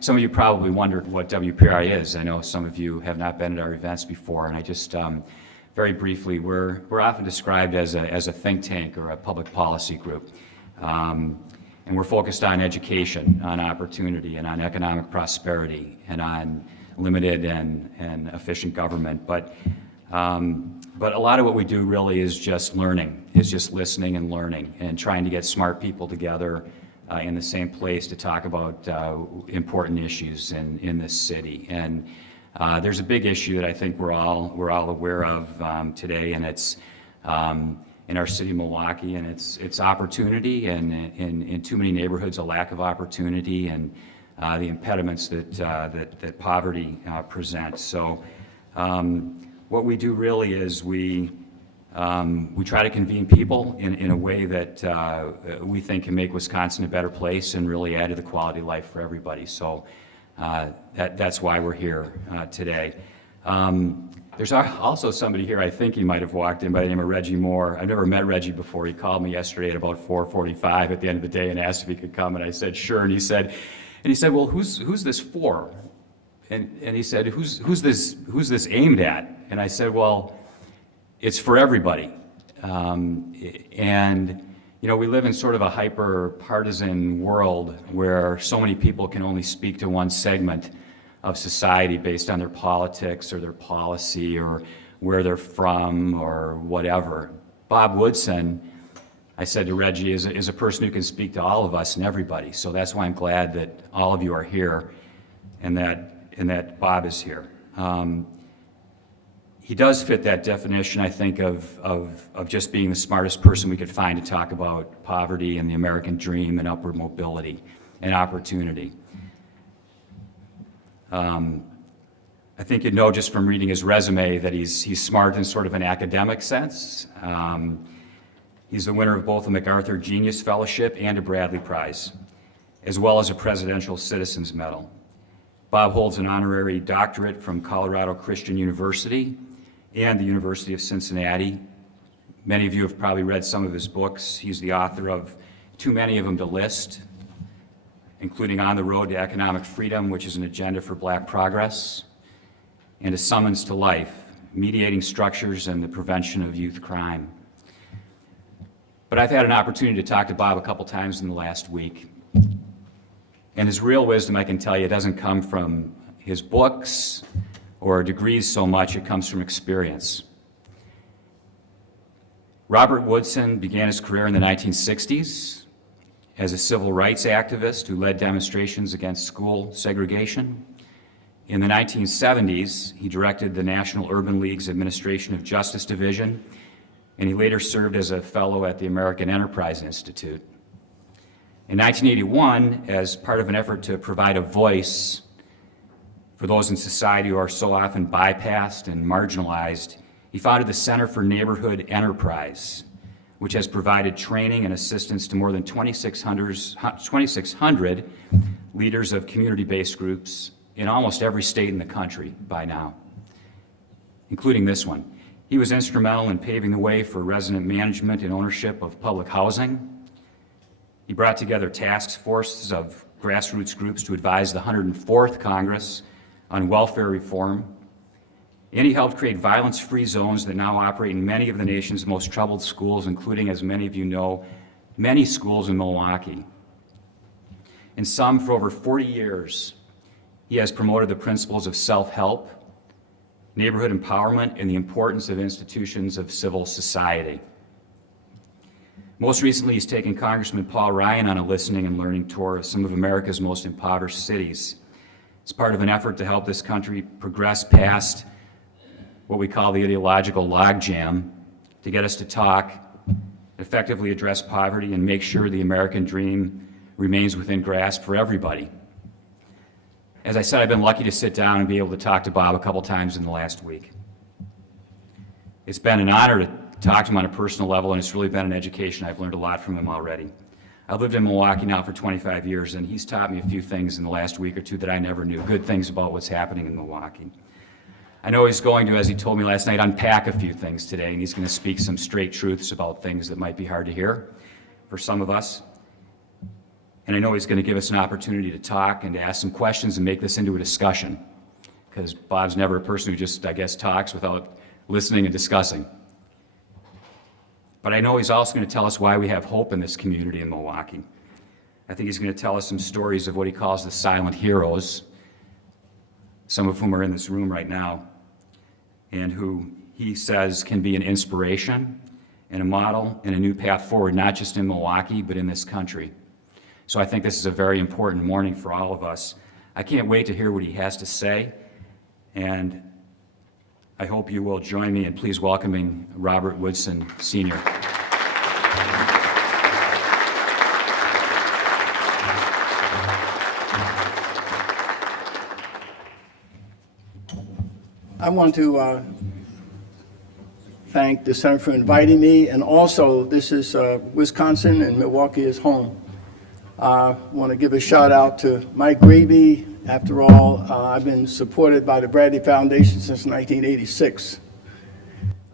Some of you probably wonder what WPRI is. I know some of you have not been at our events before, and I just very briefly, we're often described as a think tank or a public policy group. And we're focused on education, on opportunity, and on economic prosperity, and on limited and efficient government. But a lot of what we do really is just learning, is just listening and learning, and trying to get smart people together in the same place to talk about important issues in this city. And there's a big issue that I think we're all aware of today, and it's in our city of Milwaukee, and it's opportunity, and in too many neighborhoods a lack of opportunity, and the impediments that poverty presents. So what we do really is we try to convene people in a way that we think can make Wisconsin a better place and really add to the quality of life for everybody. So that's why we're here today. There's also somebody here, I think he might have walked in, by the name of Reggie Moore. I've never met Reggie before. He called me yesterday at about 4:45 at the end of the day and asked if he could come, and I said sure. And he said, well, who's this for? And he said, who's this aimed at? And I said, well, it's for everybody. And you know, we live in sort of a hyper-partisan world where so many people can only speak to one segment of society based on their politics or their policy or where they're from or whatever. Bob Woodson, I said to Reggie, is a person who can speak to all of us and everybody. So that's why I'm glad that all of you are here and that Bob is here. He does fit that definition, I think, of just being the smartest person we could find to talk about poverty and the American dream and upward mobility and opportunity. I think you'd know just from reading his resume that he's smart in sort of an academic sense. He's the winner of both a MacArthur Genius Fellowship and a Bradley Prize, as well as a Presidential Citizens Medal. Bob holds an honorary doctorate from Colorado Christian University and the University of Cincinnati. Many of you have probably read some of his books. He's the author of too many of them to list, including On the Road to Economic Freedom, which is an agenda for Black progress, and A Summons to Life, Mediating Structures and the Prevention of Youth Crime. But I've had an opportunity to talk to Bob a couple times in the last week, and his real wisdom, I can tell you, doesn't come from his books or degrees so much, it comes from experience. Robert Woodson began his career in the 1960s as a civil rights activist who led demonstrations against school segregation. In the 1970s, he directed the National Urban League's Administration of Justice Division, and he later served as a fellow at the American Enterprise Institute. In 1981, as part of an effort to provide a voice for those in society who are so often bypassed and marginalized, he founded the Center for Neighborhood Enterprise, which has provided training and assistance to more than 2,600 leaders of community-based groups in almost every state in the country by now, including this one. He was instrumental in paving the way for resident management and ownership of public housing. He brought together task forces of grassroots groups to advise the 104th Congress on welfare reform. And he helped create violence-free zones that now operate in many of the nation's most troubled schools, including, as many of you know, many schools in Milwaukee. In sum, for over 40 years, he has promoted the principles of self-help, neighborhood empowerment, and the importance of institutions of civil society. Most recently, he's taken Congressman Paul Ryan on a listening and learning tour of some of America's most impoverished cities. It's part of an effort to help this country progress past what we call the ideological logjam, to get us to talk, effectively address poverty, and make sure the American dream remains within grasp for everybody. As I said, I've been lucky to sit down and be able to talk to Bob a couple times in the last week. It's been an honor to talk to him on a personal level, and it's really been an education. I've learned a lot from him already. I've lived in Milwaukee now for 25 years, and he's taught me a few things in the last week or two that I never knew, good things about what's happening in Milwaukee. I know he's going to, as he told me last night, unpack a few things today, and he's going to speak some straight truths about things that might be hard to hear for some of us. And I know he's going to give us an opportunity to talk and to ask some questions and make this into a discussion, because Bob's never a person who just, I guess, talks without listening and discussing. But I know he's also going to tell us why we have hope in this community in Milwaukee. I think he's going to tell us some stories of what he calls the silent heroes, some of whom are in this room right now, and who he says can be an inspiration and a model and a new path forward, not just in Milwaukee, but in this country. So I think this is a very important morning for all of us. I can't wait to hear what he has to say, and I hope you will join me in please welcoming Robert Woodson, Sr. I want to thank the Center for inviting me, and also this is Wisconsin and Milwaukee is home. I want to give a shout out to Mike Graby. After all, I've been supported by the Bradley Foundation since 1986.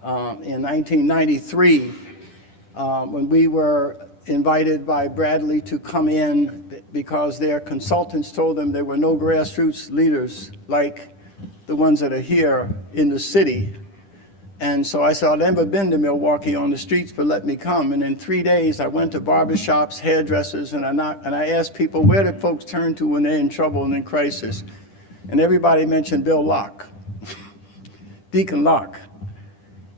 In 1993, when we were invited by Bradley to come in because their consultants told them there were no grassroots leaders like the ones that are here in the city. And so I said, I've never been to Milwaukee on the streets, but let me come. And in 3 days, I went to barbershops, hairdressers, and I asked people, where did folks turn to when they're in trouble and in crisis? And everybody mentioned Bill Locke, Deacon Locke.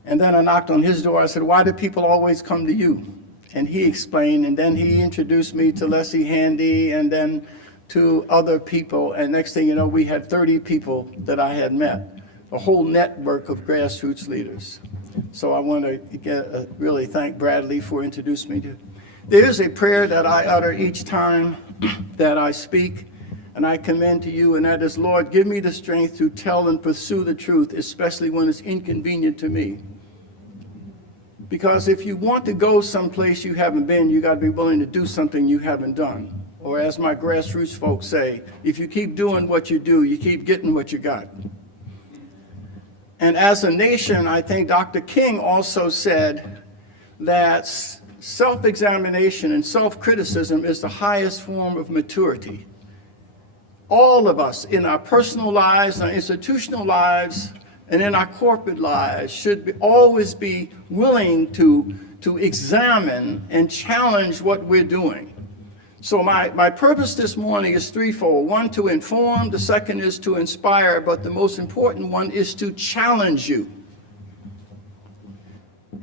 And then I knocked on his door. I said, why do people always come to you? And he explained, and then he introduced me to Leslie Handy and then to other people. And next thing you know, we had 30 people that I had met. A whole network of grassroots leaders. So I want to really thank Bradley for introducing me to. There is a prayer that I utter each time that I speak, and I commend to you, and that is, Lord, give me the strength to tell and pursue the truth, especially when it's inconvenient to me. Because if you want to go someplace you haven't been, you got to be willing to do something you haven't done. Or as my grassroots folks say, if you keep doing what you do, you keep getting what you got. And as a nation, I think Dr. King also said that self-examination and self-criticism is the highest form of maturity. All of us in our personal lives, our institutional lives, and in our corporate lives should always be willing to examine and challenge what we're doing. So my purpose this morning is threefold. One, to inform. The second is to inspire. But the most important one is to challenge you.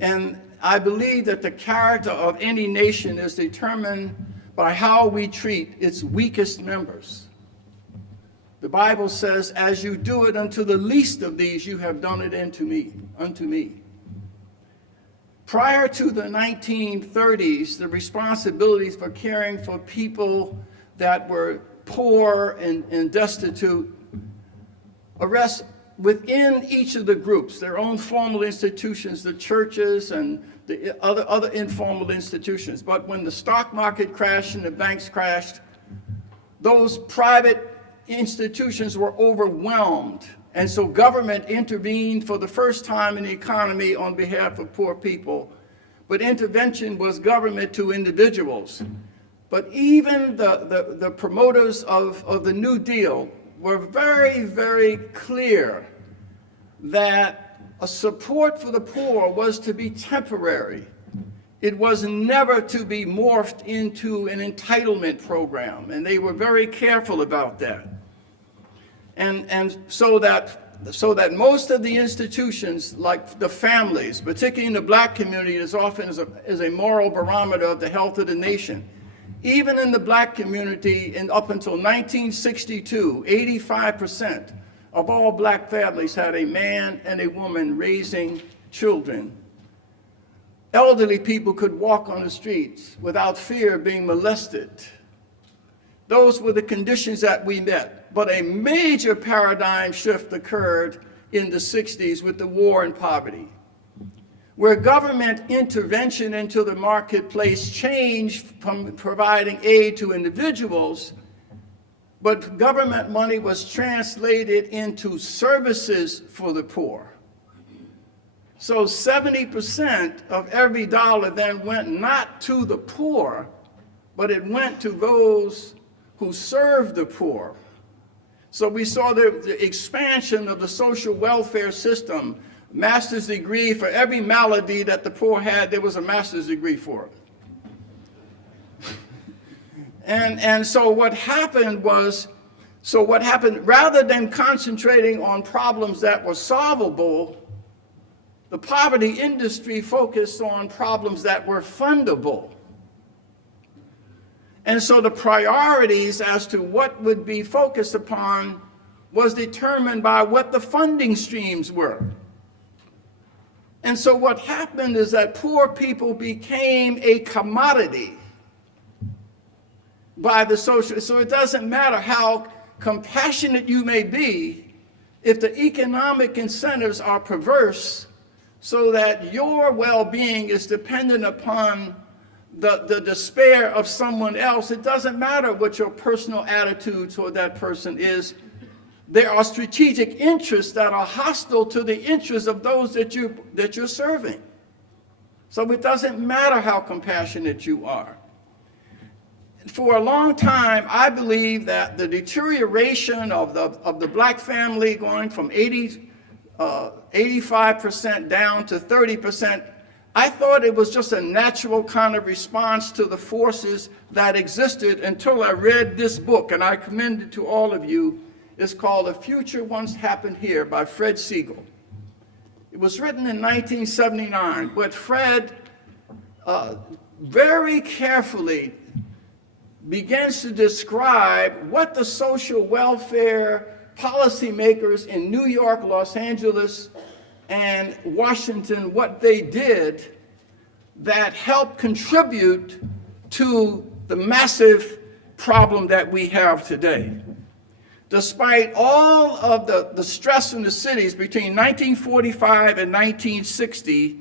And I believe that the character of any nation is determined by how we treat its weakest members. The Bible says, as you do it unto the least of these, you have done it unto me. Prior to the 1930s, the responsibilities for caring for people that were poor and destitute rest within each of the groups, their own formal institutions, the churches and the other informal institutions. But when the stock market crashed and the banks crashed, those private institutions were overwhelmed. And so government intervened for the first time in the economy on behalf of poor people. But intervention was government to individuals. But even the promoters of the New Deal were very, very clear that a support for the poor was to be temporary. It was never to be morphed into an entitlement program. And they were very careful about that. And so that most of the institutions, like the families, particularly in the black community, is often as a moral barometer of the health of the nation. Even in the black community, and up until 1962, 85% of all black families had a man and a woman raising children. Elderly people could walk on the streets without fear of being molested. Those were the conditions that we met. But a major paradigm shift occurred in the 60s with the war and poverty, where government intervention into the marketplace changed from providing aid to individuals, but government money was translated into services for the poor. So 70% of every dollar then went not to the poor, but it went to those who served the poor. So we saw the expansion of the social welfare system. Master's degree for every malady that the poor had, there was a master's degree for it. And so what happened, rather than concentrating on problems that were solvable, the poverty industry focused on problems that were fundable. And so the priorities as to what would be focused upon was determined by what the funding streams were. And so what happened is that poor people became a commodity by the social. So it doesn't matter how compassionate you may be, if the economic incentives are perverse, so that your well-being is dependent upon the despair of someone else. It doesn't matter what your personal attitude toward that person is. There are strategic interests that are hostile to the interests of those that you're serving. So it doesn't matter how compassionate you are. For a long time, I believe that the deterioration of the black family going from 85% down to 30%, I thought it was just a natural kind of response to the forces that existed until I read this book, and I commend it to all of you. It's called A Future Once Happened Here by Fred Siegel. It was written in 1979, but Fred very carefully begins to describe what the social welfare policymakers in New York, Los Angeles, and Washington, what they did that helped contribute to the massive problem that we have today. Despite all of the stress in the cities between 1945 and 1960,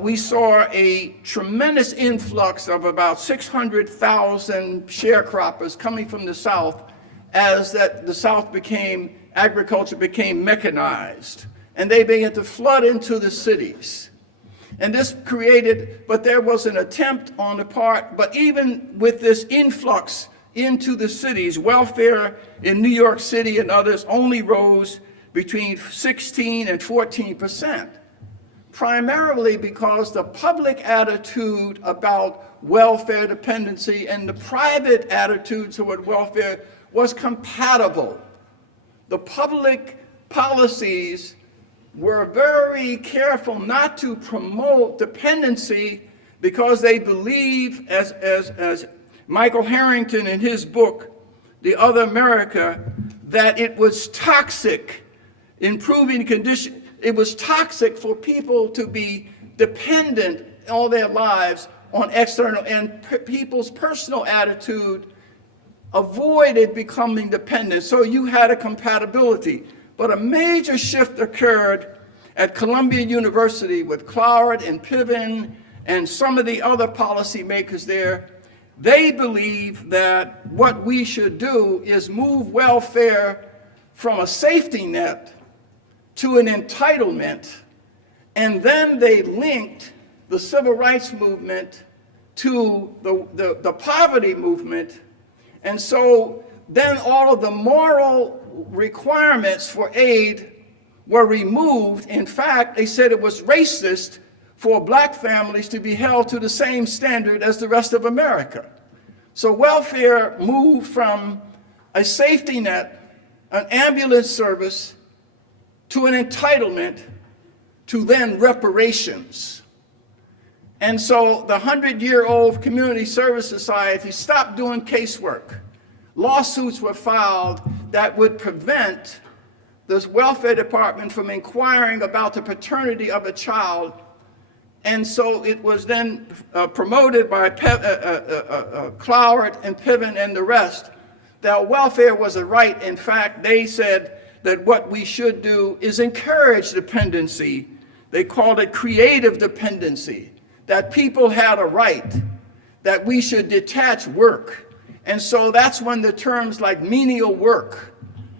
we saw a tremendous influx of about 600,000 sharecroppers coming from the South as the South agriculture became mechanized. And they began to flood into the cities. And this but there was an attempt on the part, but even with this influx into the cities, welfare in New York City and others only rose between 16 and 14%, primarily because the public attitude about welfare dependency and the private attitude toward welfare was compatible. The public policies were very careful not to promote dependency because they believe, as Michael Harrington in his book, The Other America, that it was toxic, improving condition. It was toxic for people to be dependent all their lives on external, and people's personal attitude avoided becoming dependent. So you had a compatibility. But a major shift occurred at Columbia University with Cloward and Piven and some of the other policymakers there. They believe that what we should do is move welfare from a safety net to an entitlement, and then they linked the civil rights movement to the poverty movement. And so then all of the moral requirements for aid were removed. In fact, they said it was racist for black families to be held to the same standard as the rest of America. So welfare moved from a safety net, an ambulance service, to an entitlement, to then reparations. And so the 100-year-old Community Service Society stopped doing casework. Lawsuits were filed that would prevent the welfare department from inquiring about the paternity of a child. And so it was then promoted by Cloward and Piven and the rest that welfare was a right. In fact, they said that what we should do is encourage dependency. They called it creative dependency, that people had a right, that we should detach work. And so that's when the terms like menial work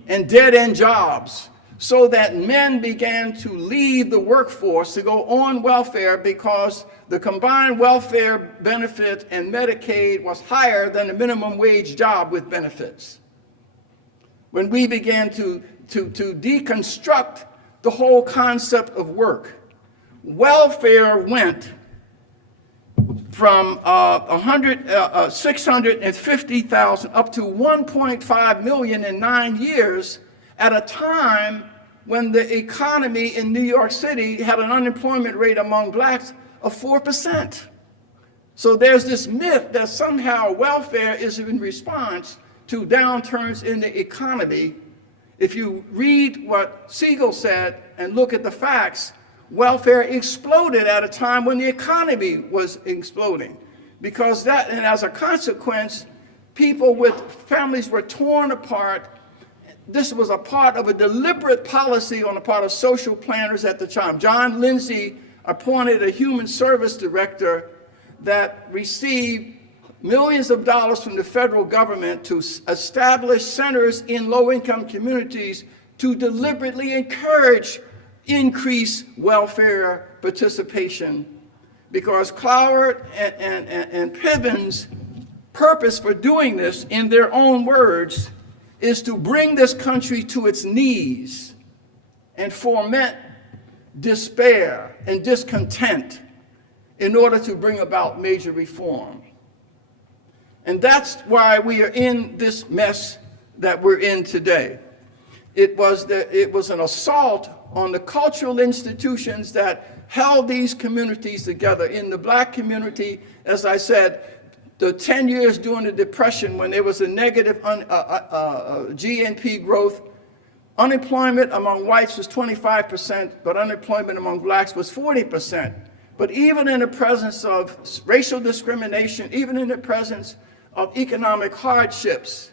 and dead-end jobs so that men began to leave the workforce to go on welfare because the combined welfare benefit and Medicaid was higher than a minimum wage job with benefits. When we began to deconstruct the whole concept of work, welfare went from 650,000 up to 1.5 million in 9 years, at a time when the economy in New York City had an unemployment rate among blacks of 4%. So there's this myth that somehow welfare is in response to downturns in the economy. If you read what Siegel said and look at the facts, welfare exploded at a time when the economy was exploding. Because that, and as a consequence, people with families were torn apart. This was a part of a deliberate policy on the part of social planners at the time. John Lindsay appointed a human service director that received millions of dollars from the federal government to establish centers in low-income communities to deliberately encourage increased welfare participation. Because Cloward and Piven's purpose for doing this, in their own words, is to bring this country to its knees and foment despair and discontent in order to bring about major reform. And that's why we are in this mess that we're in today. It was an assault on the cultural institutions that held these communities together. In the black community, as I said, the 10 years during the Depression, when there was a negative GNP growth, unemployment among whites was 25%, but unemployment among blacks was 40%. But even in the presence of racial discrimination, even in the presence of economic hardships,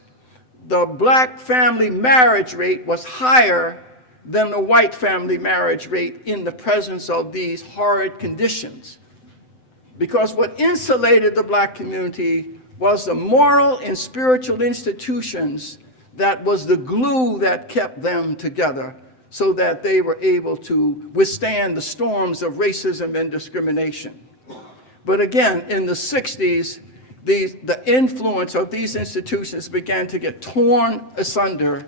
the black family marriage rate was higher than the white family marriage rate in the presence of these horrid conditions. Because what insulated the black community was the moral and spiritual institutions that was the glue that kept them together, so that they were able to withstand the storms of racism and discrimination. But again, in the 60s, the influence of these institutions began to get torn asunder,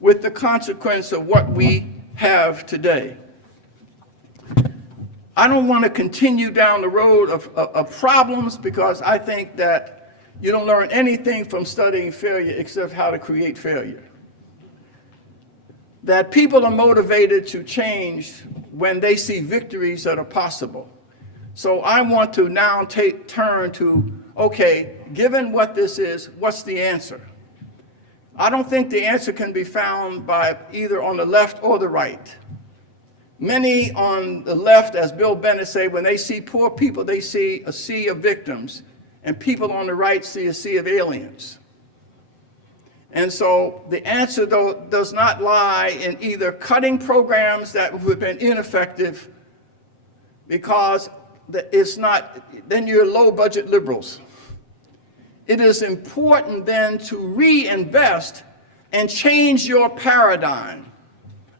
with the consequence of what we have today. I don't want to continue down the road of problems, because I think that you don't learn anything from studying failure except how to create failure. That people are motivated to change when they see victories that are possible. So I want to now turn to, okay, given what this is, what's the answer? I don't think the answer can be found by either on the left or the right. Many on the left, as Bill Bennett say, when they see poor people, they see a sea of victims, and people on the right see a sea of aliens. And so the answer, though, does not lie in either cutting programs that have been ineffective, because it's not, then you're low-budget liberals. It is important then to reinvest and change your paradigm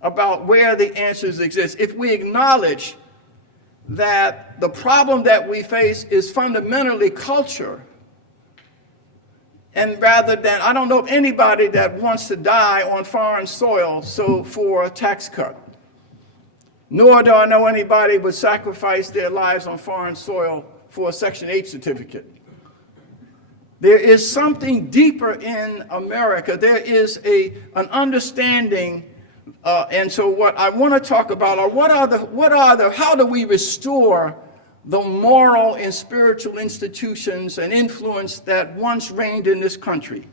about where the answers exist. If we acknowledge that the problem that we face is fundamentally culture, and rather than, I don't know of anybody that wants to die on foreign soil for a tax cut. Nor do I know anybody would sacrifice their lives on foreign soil for a Section 8 certificate. There is something deeper in America. There is an understanding, and so what I want to talk about are how do we restore the moral and spiritual institutions and influence that once reigned in this country.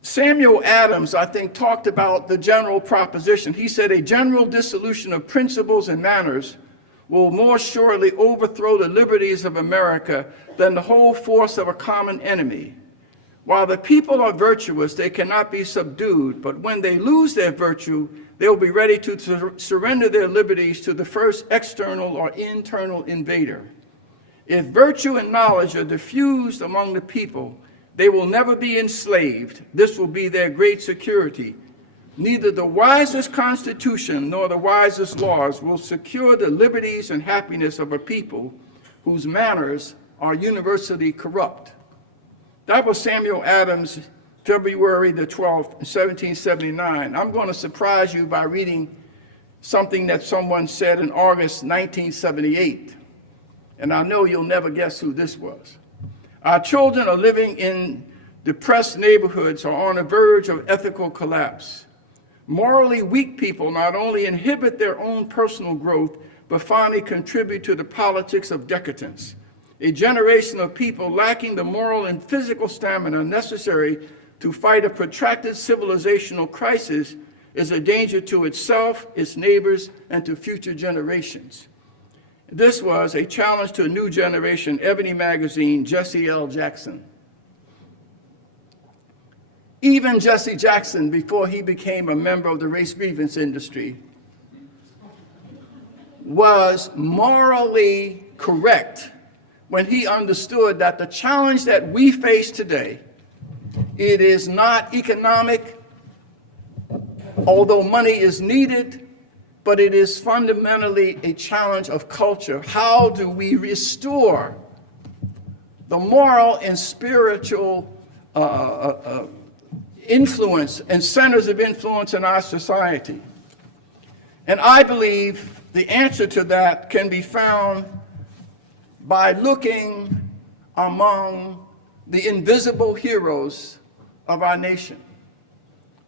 Samuel Adams, I think, talked about the general proposition. He said, a general dissolution of principles and manners will more surely overthrow the liberties of America than the whole force of a common enemy. While the people are virtuous, they cannot be subdued, but when they lose their virtue, they will be ready to surrender their liberties to the first external or internal invader. If virtue and knowledge are diffused among the people, they will never be enslaved. This will be their great security. Neither the wisest constitution nor the wisest laws will secure the liberties and happiness of a people whose manners are universally corrupt. That was Samuel Adams, February the 12th, 1779. I'm going to surprise you by reading something that someone said in August 1978. And I know you'll never guess who this was. Our children are living in depressed neighborhoods or on the verge of ethical collapse. Morally weak people not only inhibit their own personal growth, but finally contribute to the politics of decadence. A generation of people lacking the moral and physical stamina necessary to fight a protracted civilizational crisis is a danger to itself, its neighbors, and to future generations. This was a challenge to a new generation, Ebony magazine, Jesse L. Jackson. Even Jesse Jackson, before he became a member of the race grievance industry, was morally correct when he understood that the challenge that we face today, it is not economic, although money is needed, but it is fundamentally a challenge of culture. How do we restore the moral and spiritual influence and centers of influence in our society? And I believe the answer to that can be found by looking among the invisible heroes of our nation.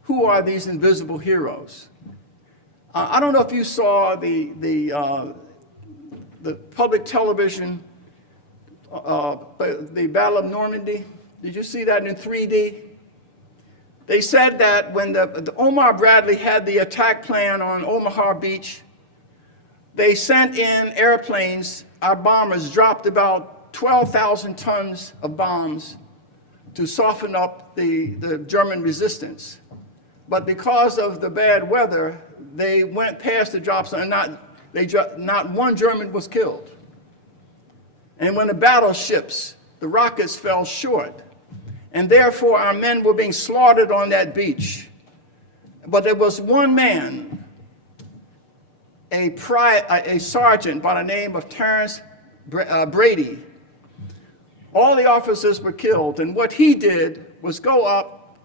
Who are these invisible heroes? I don't know if you saw the public television, the Battle of Normandy. Did you see that in 3D? They said that when the Omar Bradley had the attack plan on Omaha Beach, they sent in airplanes. Our bombers dropped about 12,000 tons of bombs to soften up the German resistance. But because of the bad weather, they went past the drops and not one German was killed. And when the battleships, the rockets fell short, and therefore our men were being slaughtered on that beach. But there was one man, a sergeant by the name of Terrence Brady. All the officers were killed, and what he did was go up,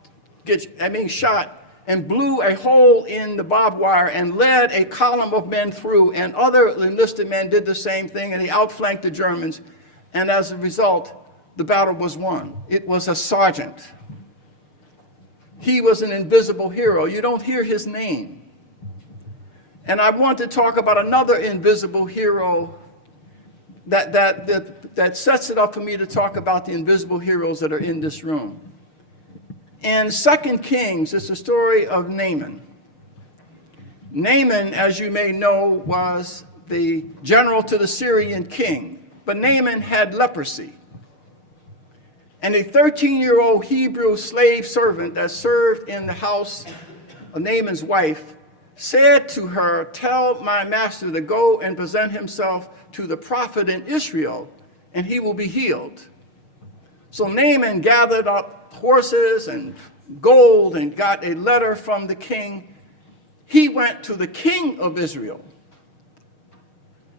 shot, and blew a hole in the barbed wire and led a column of men through, and other enlisted men did the same thing, and he outflanked the Germans, and as a result, the battle was won. It was a sergeant. He was an invisible hero. You don't hear his name. And I want to talk about another invisible hero that sets it up for me to talk about the invisible heroes that are in this room. In 2 Kings, it's the story of Naaman. Naaman, as you may know, was the general to the Syrian king, but Naaman had leprosy. And a 13-year-old Hebrew slave servant that served in the house of Naaman's wife said to her, "Tell my master to go and present himself to the prophet in Israel, and he will be healed." So Naaman gathered up horses and gold and got a letter from the king. He went to the king of Israel.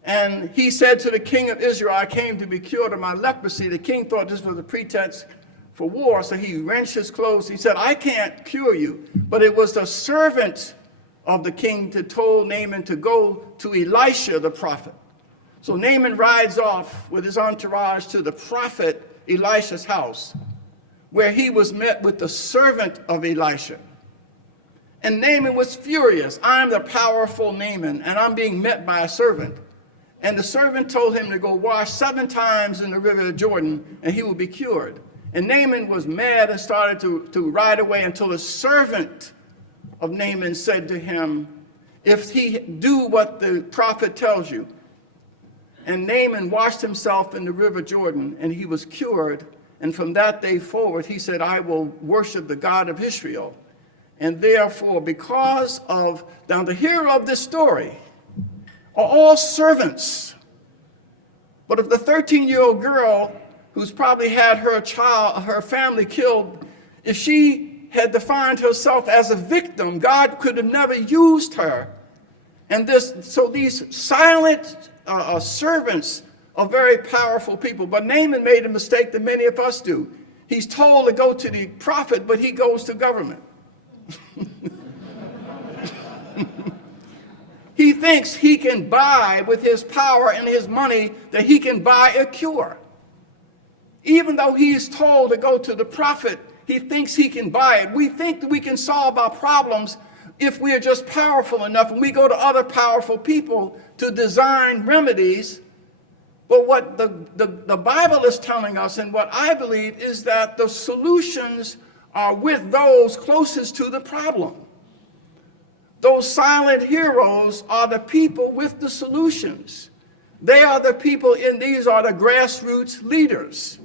And he said to the king of Israel, "I came to be cured of my leprosy." The king thought this was a pretense for war, so he wrenched his clothes. He said, "I can't cure you." But it was the servant of the king that told Naaman to go to Elisha the prophet. So Naaman rides off with his entourage to the prophet Elisha's house, where he was met with the servant of Elisha. And Naaman was furious. "I'm the powerful Naaman, and I'm being met by a servant." And the servant told him to go wash 7 times in the river Jordan, and he will be cured. And Naaman was mad and started to ride away until the servant of Naaman said to him, "If he do what the prophet tells you." And Naaman washed himself in the river Jordan, and he was cured. And from that day forward, he said, "I will worship the God of Israel." And therefore, because of, now the hero of this story are all servants. But if the 13-year-old girl who's probably had her family killed, if she had defined herself as a victim. God could have never used her. And so these silent servants are very powerful people. But Naaman made a mistake that many of us do. He's told to go to the prophet, but he goes to government. He thinks he can buy with his power and his money, that he can buy a cure. Even though he's told to go to the prophet, he thinks he can buy it. We think that we can solve our problems if we are just powerful enough, and we go to other powerful people to design remedies. But what the Bible is telling us, and what I believe, is that the solutions are with those closest to the problem. Those silent heroes are the people with the solutions. They are the people, and these are the grassroots leaders.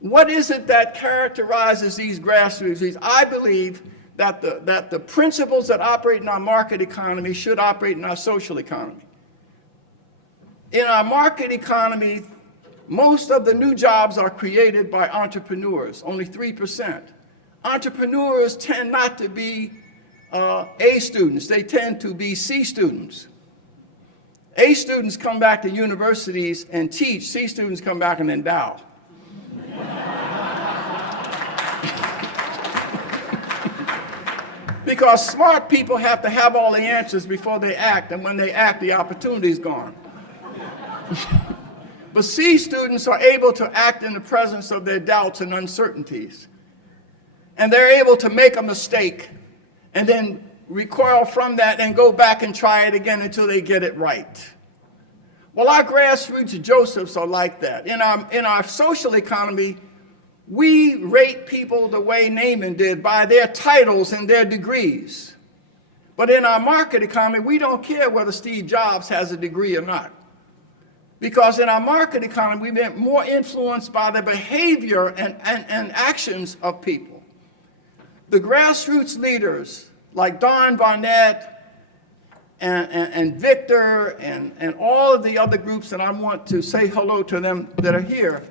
What is it that characterizes these grassroots leaders? I believe that the principles that operate in our market economy should operate in our social economy. In our market economy, most of the new jobs are created by entrepreneurs, only 3%. Entrepreneurs tend not to be A students, they tend to be C students. A students come back to universities and teach, C students come back and endow. Because smart people have to have all the answers before they act, and when they act, the opportunity's gone. But C students are able to act in the presence of their doubts and uncertainties. And they're able to make a mistake and then recoil from that and go back and try it again until they get it right. Well, our grassroots Josephs are like that. In our social economy, we rate people the way Naaman did, by their titles and their degrees. But in our market economy, we don't care whether Steve Jobs has a degree or not. Because in our market economy, we've been more influenced by the behavior and actions of people. The grassroots leaders like Don Barnett and Victor and all of the other groups, and I want to say hello to them that are here,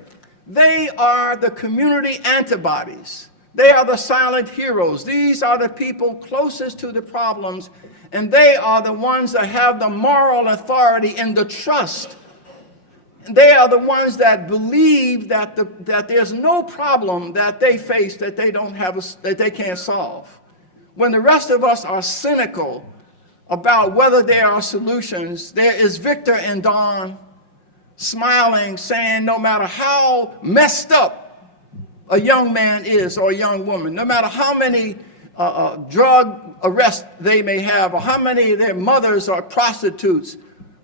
they are the community antibodies. They are the silent heroes. These are the people closest to the problems, and they are the ones that have the moral authority and the trust. They are the ones that believe that there's no problem that they face that they don't have that they can't solve. When the rest of us are cynical about whether there are solutions, there is Victor and Don smiling, saying no matter how messed up a young man is or a young woman, no matter how many drug arrests they may have, or how many of their mothers are prostitutes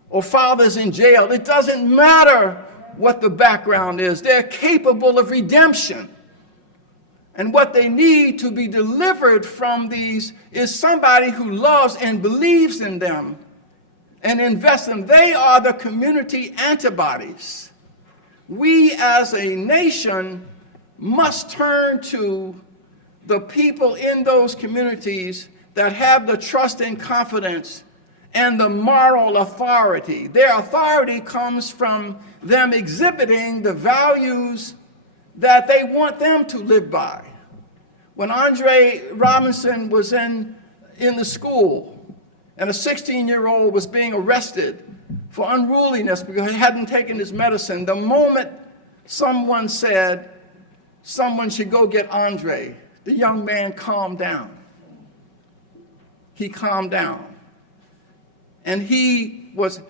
or fathers in jail, it doesn't matter what the background is. They're capable of redemption. And what they need to be delivered from these is somebody who loves and believes in them and invests in them. They are the community antibodies. We as a nation must turn to the people in those communities that have the trust and confidence and the moral authority. Their authority comes from them exhibiting the values that they want them to live by. When Andre Robinson was in the school and a 16-year-old was being arrested for unruliness because he hadn't taken his medicine, the moment someone said someone should go get Andre, the young man calmed down. He calmed down. And he was,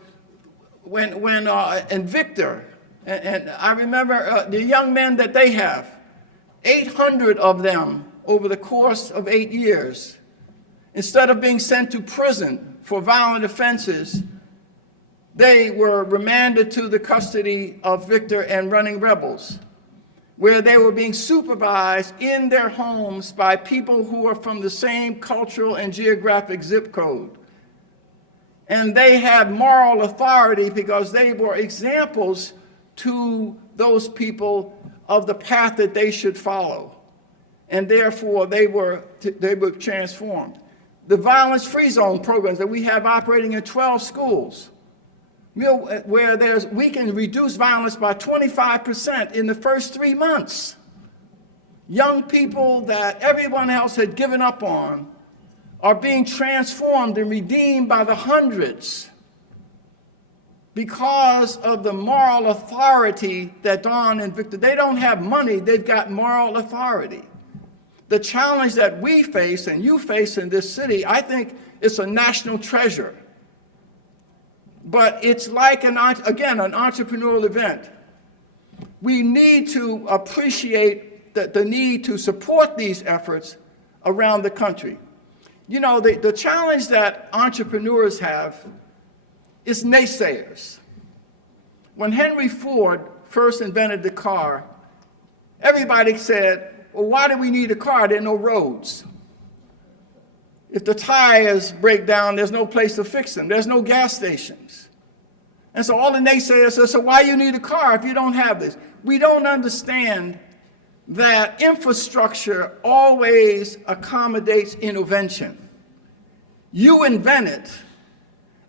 and Victor, and I remember the young men that they have, 800 of them over the course of 8 years, instead of being sent to prison for violent offenses, they were remanded to the custody of Victor and Running Rebels, where they were being supervised in their homes by people who are from the same cultural and geographic zip code. And they had moral authority because they were examples to those people of the path that they should follow. And therefore, they were transformed. The violence-free zone programs that we have operating in 12 schools, where we can reduce violence by 25% in the first 3 months. Young people that everyone else had given up on are being transformed and redeemed by the hundreds because of the moral authority that Don and Victor, they don't have money, they've got moral authority. The challenge that we face and you face in this city, I think it's a national treasure. But it's like, again, an entrepreneurial event. We need to appreciate the need to support these efforts around the country. You know, the challenge that entrepreneurs have is naysayers. When Henry Ford first invented the car, everybody said, well, why do we need a car? There are no roads. If the tires break down, there's no place to fix them. There's no gas stations. And so all the naysayers say, so why you need a car if you don't have this? We don't understand that infrastructure always accommodates innovation. You invent it,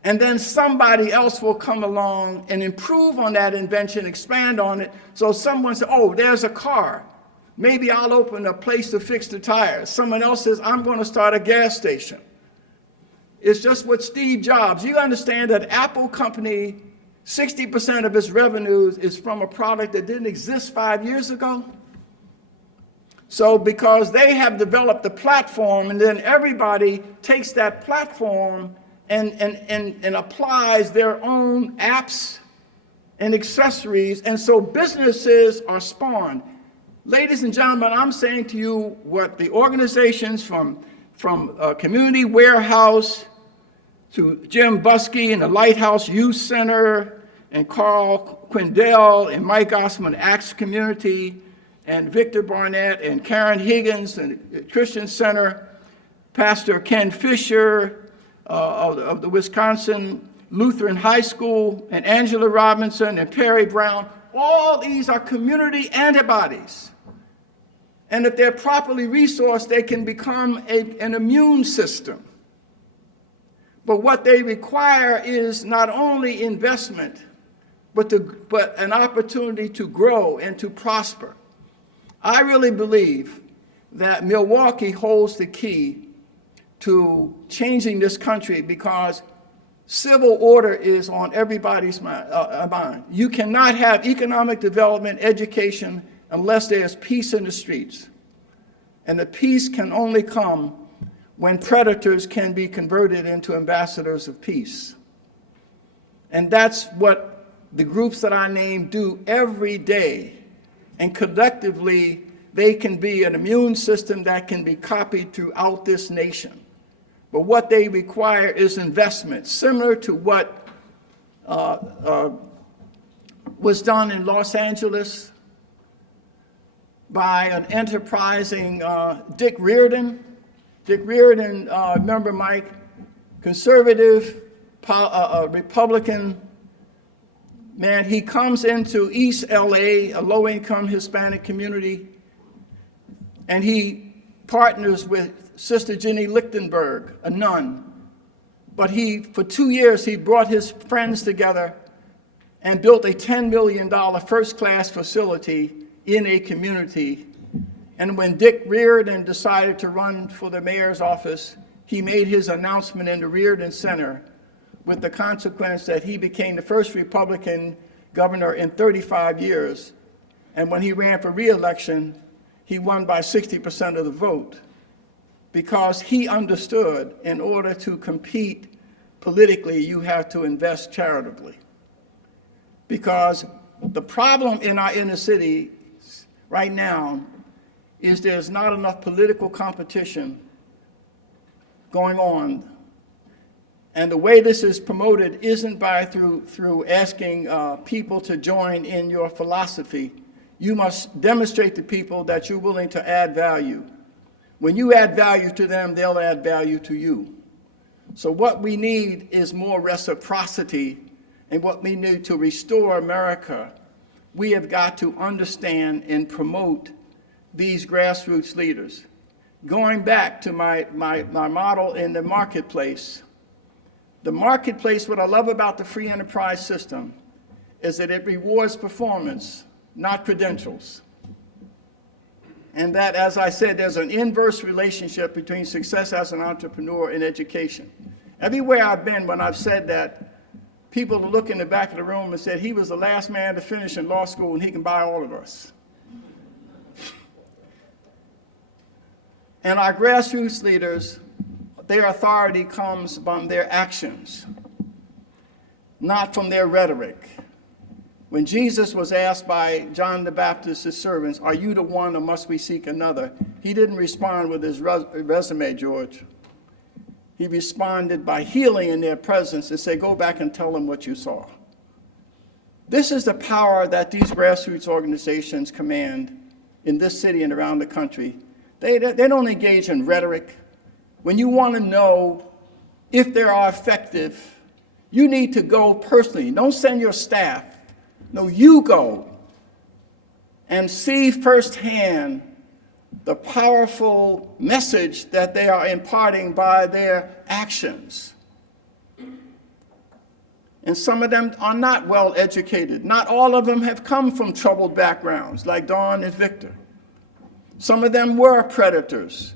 and then somebody else will come along and improve on that invention, expand on it. So someone says, oh, there's a car. Maybe I'll open a place to fix the tires. Someone else says, I'm going to start a gas station. It's just what Steve Jobs, you understand that Apple company, 60% of its revenues is from a product that didn't exist 5 years ago. So because they have developed a platform, and then everybody takes that platform and applies their own apps and accessories, and so businesses are spawned. Ladies and gentlemen, I'm saying to you what the organizations from Community Warehouse to Jim Buskey and the Lighthouse Youth Center and Carl Quindell and Mike Osman Acts Community and Victor Barnett and Karen Higgins and Christian Center, Pastor Ken Fisher of the Wisconsin Lutheran High School and Angela Robinson and Perry Brown, all these are community antibodies. And if they're properly resourced, they can become an immune system. But what they require is not only investment, but an opportunity to grow and to prosper. I really believe that Milwaukee holds the key to changing this country because civil order is on everybody's mind. You cannot have economic development, education, unless there's peace in the streets. And the peace can only come when predators can be converted into ambassadors of peace. And that's what the groups that I named do every day. And collectively, they can be an immune system that can be copied throughout this nation. But what they require is investment, similar to what was done in Los Angeles by an enterprising Dick Riordan. Dick Riordan, remember Mike, conservative, Republican man. He comes into East LA, a low-income Hispanic community, and he partners with Sister Jenny Lichtenberg, a nun. But for 2 years, he brought his friends together and built a $10 million first-class facility in a community. And when Dick Riordan decided to run for the mayor's office, he made his announcement in the Riordan Center with the consequence that he became the first Republican governor in 35 years. And when he ran for re-election, he won by 60% of the vote because he understood in order to compete politically, you have to invest charitably. Because the problem in our inner city right now is there's not enough political competition going on. And the way this is promoted isn't through asking people to join in your philosophy. You must demonstrate to people that you're willing to add value. When you add value to them, they'll add value to you. So what we need is more reciprocity, and what we need to restore America, we have got to understand and promote these grassroots leaders. Going back to my model in the marketplace, what I love about the free enterprise system is that it rewards performance, not credentials. and that, as I said, there's an inverse relationship between success as an entrepreneur and education. Everywhere I've been, when I've said that, people look in the back of the room and said, he was the last man to finish in law school and he can buy all of us. And our grassroots leaders, their authority comes from their actions, not from their rhetoric. When Jesus was asked by John the Baptist's servants, are you the one or must we seek another? He didn't respond with his resume, George. He responded by healing in their presence and say, go back and tell them what you saw. This is the power that these grassroots organizations command in this city and around the country. They don't engage in rhetoric. When you want to know if they are effective, you need to go personally. Don't send your staff. No, you go and see firsthand the powerful message that they are imparting by their actions. And some of them are not well educated. Not all of them have come from troubled backgrounds like Dawn and Victor. Some of them were predators,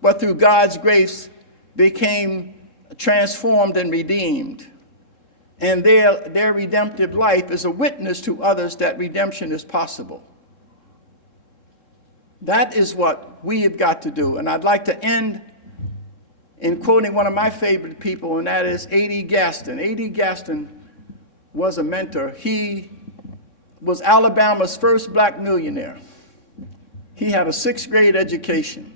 but through God's grace became transformed and redeemed. And their redemptive life is a witness to others that redemption is possible. That is what we have got to do. And I'd like to end in quoting one of my favorite people, and that is A.D. Gaston. A.D. Gaston was a mentor. He was Alabama's first black millionaire. He had a 6th grade education.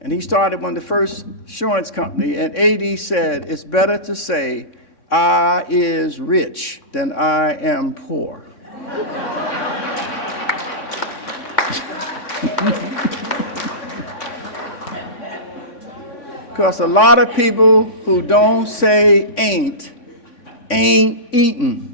And he started one of the first insurance company. And A.D. said, it's better to say, I is rich than I am poor. Because a lot of people who don't say ain't eating.